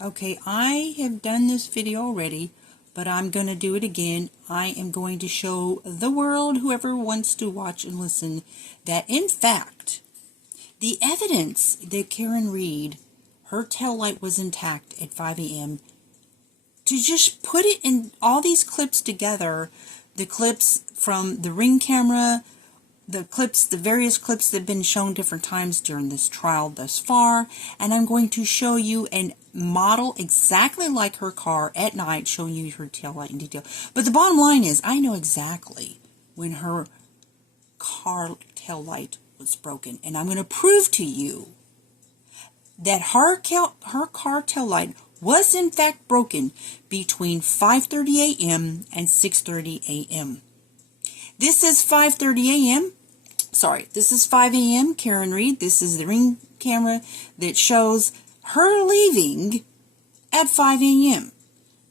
Okay, I have done this video already, but I'm going to do it again. I am going to show the world, whoever wants to watch and listen, that in fact, the evidence that Karen Reed, her tail light was intact at 5 a.m., to just put it in all these clips together, the clips from the Ring camera, the various clips that have been shown different times during this trial thus far, and I'm going to show you and model exactly like her car at night, showing you her tail light in detail. But the bottom line is, I know exactly when her car tail light was broken, and I'm going to prove to you that her car tail light was in fact broken between 5:30 a.m. and 6:30 a.m. This is 5:30 a.m. Sorry, this is 5 a.m. Karen Reed. This is the Ring camera that shows her leaving at 5 a.m.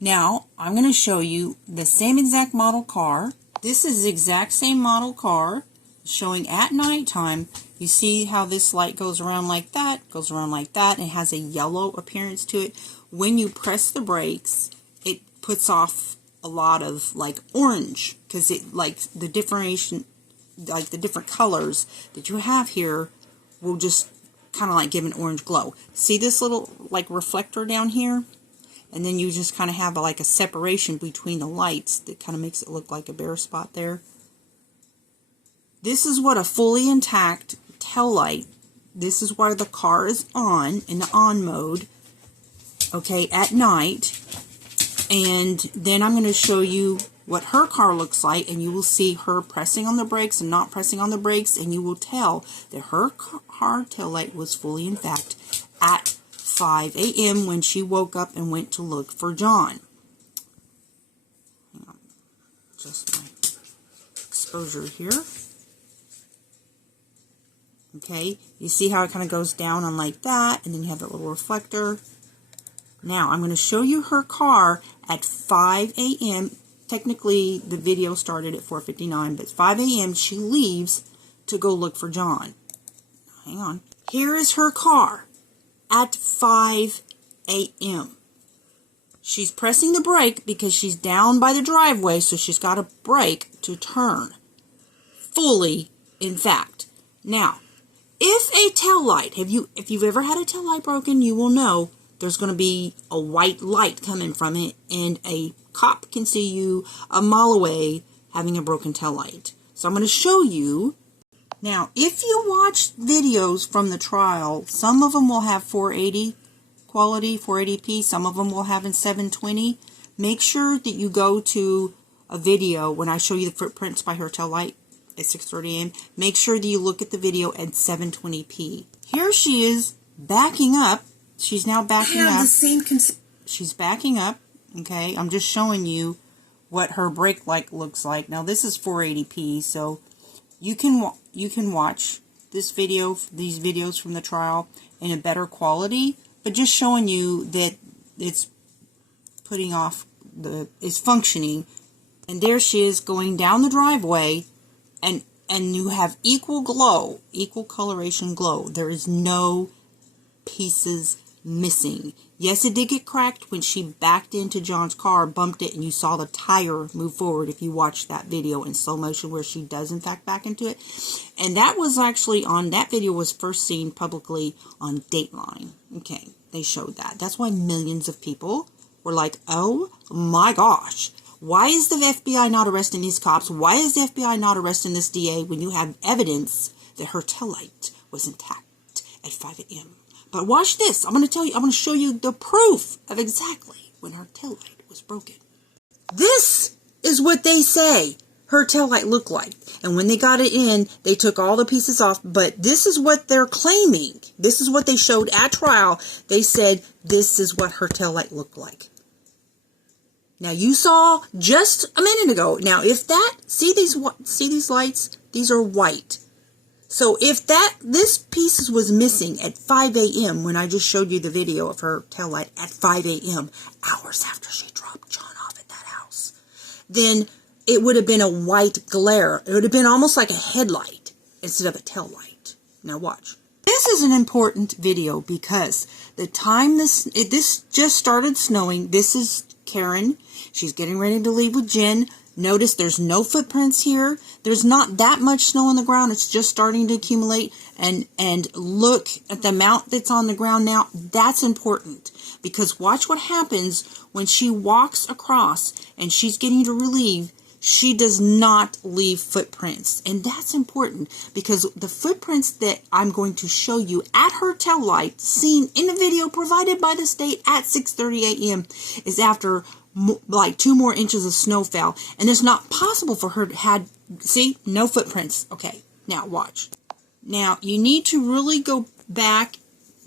Now, I'm going to show you the same exact model car. This is the exact same model car showing at nighttime. You see how this light goes around like that, goes around like that, and it has a yellow appearance to it. When you press the brakes, it puts off a lot of like orange, because it like the differentiation, like the different colors that you have here will just kind of like give an orange glow. See this little like reflector down here? And then you just kind of have like a separation between the lights that kind of makes it look like a bare spot there. This is what a fully intact tail light, this is why the car is on, in the on mode, okay, at night. And then I'm going to show you what her car looks like, and you will see her pressing on the brakes and not pressing on the brakes, and you will tell that her car tail light was fully in fact at 5 a.m. when she woke up and went to look for John. Hang on, just my exposure here. Okay, you see how it kind of goes down on like that, and then you have that little reflector. Now, I'm going to show you her car at 5 a.m. Technically, the video started at 4:59, but 5 a.m. she leaves to go look for John. Hang on. Here is her car at 5 a.m. She's pressing the brake because she's down by the driveway, so she's got a brake to turn. Fully, in fact. Now, if a tail light, if you've ever had a tail light broken, you will know there's going to be a white light coming from it, and a cop can see you a mile away having a broken tail light. So I'm going to show you. Now, if you watch videos from the trial, some of them will have 480 quality, 480p, some of them will have in 720. Make sure that you go to a video when I show you the footprints by her tail light at 6:30 a.m. Make sure that you look at the video at 720p. Here she is backing up. She's now backing up. She's backing up. Okay, I'm just showing you what her brake light looks like. Now this is 480p, so you can watch this video, these videos from the trial in a better quality, but just showing you that it's putting off it's functioning. And there she is going down the driveway, and you have equal glow, equal coloration glow. There is no pieces missing. Yes, it did get cracked when she backed into John's car, bumped it, and you saw the tire move forward if you watched that video in slow motion where she does in fact back into it. And that was actually that video was first seen publicly on Dateline. Okay, they showed that. That's why millions of people were like, oh my gosh, why is the FBI not arresting these cops? Why is the FBI not arresting this DA when you have evidence that her tail light was intact at 5 a.m.? But watch this. I'm going to show you the proof of exactly when her taillight was broken. This is what they say her taillight looked like. And when they got it in, they took all the pieces off. But this is what they're claiming. This is what they showed at trial. They said this is what her taillight looked like. Now you saw just a minute ago. Now if see these lights? These are white. So if this piece was missing at 5 a.m. when I just showed you the video of her taillight at 5 a.m., hours after she dropped John off at that house, then it would have been a white glare. It would have been almost like a headlight instead of a taillight. Now watch. This is an important video because the time this just started snowing. This is Karen. She's getting ready to leave with Jen. Notice there's no footprints here. There's not that much snow on the ground. It's just starting to accumulate. And look at the amount that's on the ground now. That's important because watch what happens when she walks across and she's getting to relieve. She does not leave footprints. And that's important because the footprints that I'm going to show you at her tail light, seen in the video provided by the state at 6:30 a.m. is after like 2 more inches of snow fell. And it's not possible for her to have, see, no footprints. Okay, now watch. Now, you need to really go back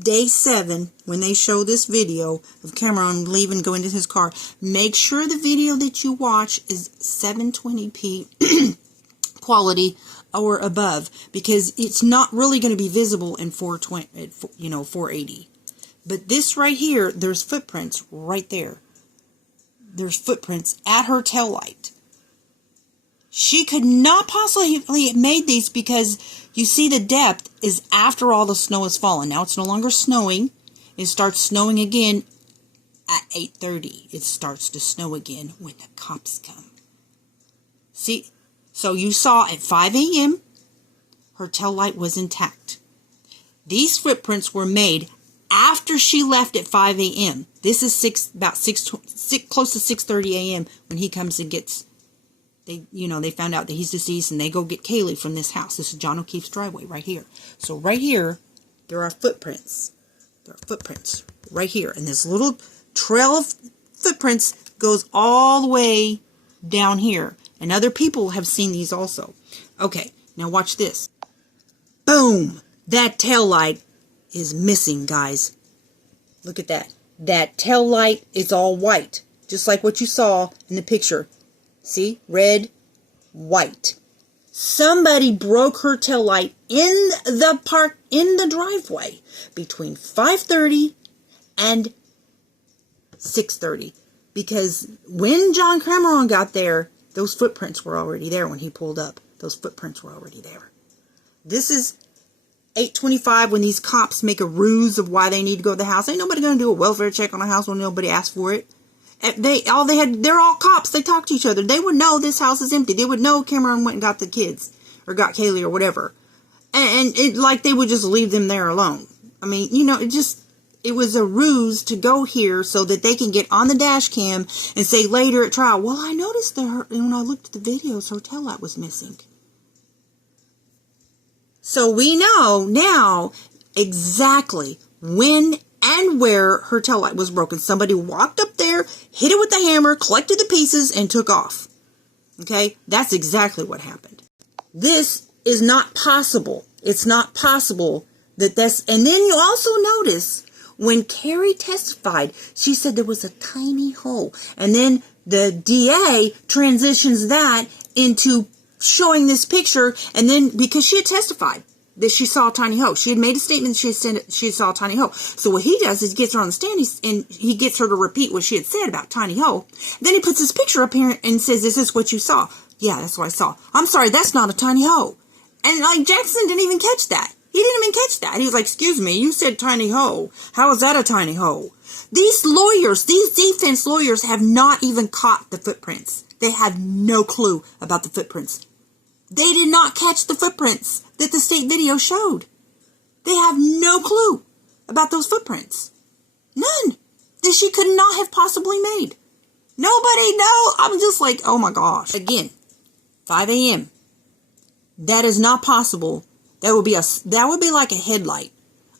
day 7 when they show this video of Cameron leaving, going to his car. Make sure the video that you watch is 720p quality or above, because it's not really going to be visible in 420, 480. But this right here, there's footprints right there. There's footprints at her taillight. She could not possibly have made these because you see the depth is after all the snow has fallen. Now it's no longer snowing. It starts snowing again at 8:30. It starts to snow again when the cops come. See, so you saw at 5 a.m. her taillight was intact. These footprints were made after she left at 5 a.m. This is close to 6:30 a.m. when he comes and gets. They found out that he's deceased and they go get Kaylee from this house. This is John O'Keefe's driveway right here. So right here, there are footprints. There are footprints right here. And this little trail of footprints goes all the way down here. And other people have seen these also. Okay, now watch this. Boom! That tail light is missing, guys. Look at that. That tail light is all white. Just like what you saw in the picture. See? Red, white. Somebody broke her taillight in the driveway between 5:30 and 6:30. Because when John Cameron got there, those footprints were already there when he pulled up. Those footprints were already there. This is 8:25 when these cops make a ruse of why they need to go to the house. Ain't nobody going to do a welfare check on a house when nobody asked for it. They're all cops. They talk to each other. They would know this house is empty. They would know Cameron went and got the kids or got Kaylee or whatever. And it like they would just leave them there alone. I mean, it was a ruse to go here so that they can get on the dash cam and say later at trial, well, I noticed that when I looked at the videos, her taillight was missing. So we know now exactly when and where her taillight was broken. Somebody walked up there, hit it with the hammer, collected the pieces, and took off. Okay? That's exactly what happened. This is not possible. It's not possible that this... And then you also notice when Carrie testified, she said there was a tiny hole. And then the DA transitions that into showing this picture, and then because she had testified that she saw a tiny hole. She had made a statement she saw a tiny hole. So what he does is he gets her on the stand and he gets her to repeat what she had said about tiny hole. Then he puts his picture up here and says, is this what you saw? Yeah, that's what I saw. I'm sorry, that's not a tiny hole. And like Jackson didn't even catch that. He didn't even catch that. He was like, excuse me, you said tiny hole. How is that a tiny hole? These lawyers, these defense lawyers have not even caught the footprints. They have no clue about the footprints. They did not catch the footprints that the state video showed. They have no clue about those footprints. None. That she could not have possibly made. Nobody knows. I'm just like, oh my gosh. Again, 5 a.m. That is not possible. That would be like a headlight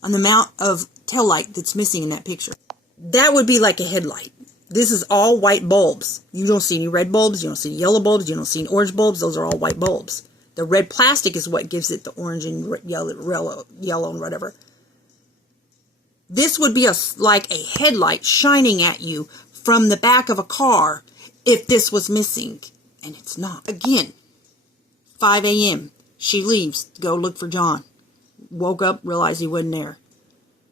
on the amount of taillight that's missing in that picture. That would be like a headlight. This is all white bulbs. You don't see any red bulbs. You don't see yellow bulbs. You don't see any orange bulbs. Those are all white bulbs. The red plastic is what gives it the orange and yellow and whatever. This would be like a headlight shining at you from the back of a car if this was missing. And it's not. Again, 5 a.m. She leaves to go look for John. Woke up, realized he wasn't there.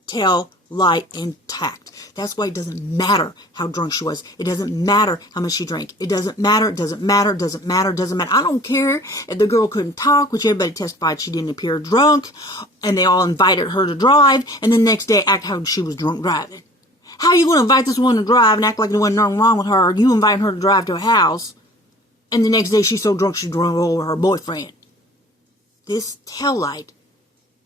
Tail light intact. That's why it doesn't matter how drunk she was. It doesn't matter how much she drank. It doesn't matter. It doesn't matter. It doesn't matter. It doesn't matter. I don't care if the girl couldn't talk, which everybody testified she didn't appear drunk, and they all invited her to drive, and the next day act how she was drunk driving. How are you going to invite this woman to drive and act like there wasn't nothing wrong with her? You invite her to drive to a house, and the next day she's so drunk she's drunk over her boyfriend. This taillight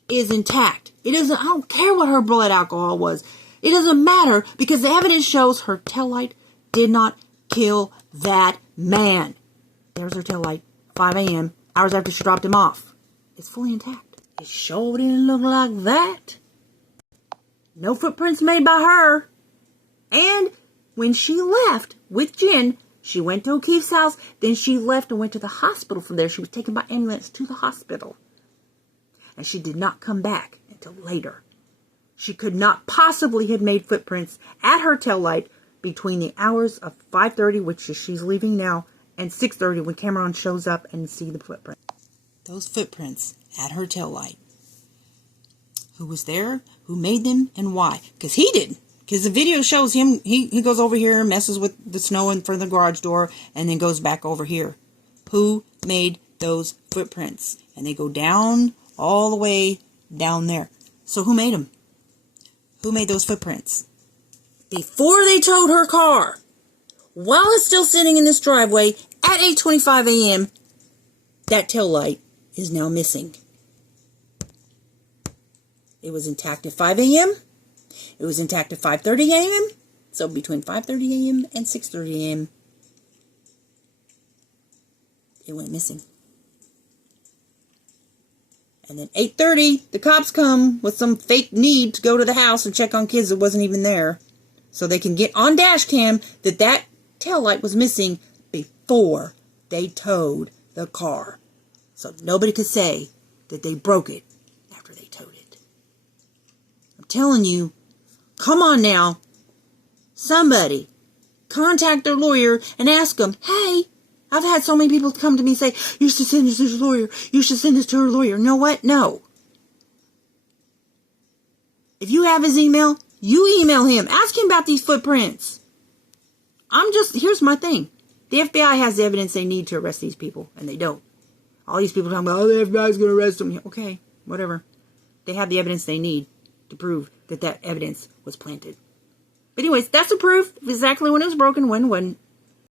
is intact. It doesn't, I don't care what her blood alcohol was. It doesn't matter because the evidence shows her taillight did not kill that man. There's her taillight, 5 a.m., hours after she dropped him off. It's fully intact. It sure didn't look like that. No footprints made by her. And when she left with Jen, she went to O'Keefe's house. Then she left and went to the hospital from there. She was taken by ambulance to the hospital. And she did not come back until later. She could not possibly have made footprints at her taillight between the hours of 5:30, which is she's leaving now, and 6:30 when Cameron shows up and see the footprint. Those footprints at her taillight. Who was there? Who made them? And why? Because he didn't. Because the video shows him, he goes over here, messes with the snow in front of the garage door, and then goes back over here. Who made those footprints? And they go down, all the way down there. So who made them? Who made those footprints? Before they towed her car, while it's still sitting in this driveway at 8:25 a.m., that taillight is now missing. It was intact at 5 a.m. It was intact at 5:30 a.m. So between 5:30 a.m. and 6:30 a.m., it went missing. And then 8:30, the cops come with some fake need to go to the house and check on kids that wasn't even there. So they can get on dash cam that taillight was missing before they towed the car. So nobody could say that they broke it after they towed it. I'm telling you, come on now. Somebody contact their lawyer and ask them, hey, I've had so many people come to me and say, you should send this to your lawyer. You should send this to her lawyer. You know what? No. If you have his email, you email him. Ask him about these footprints. Here's my thing. The FBI has the evidence they need to arrest these people, and they don't. All these people talking about, oh, the FBI's going to arrest them. Okay, whatever. They have the evidence they need to prove that evidence was planted. But anyways, that's the proof of exactly when it was broken, when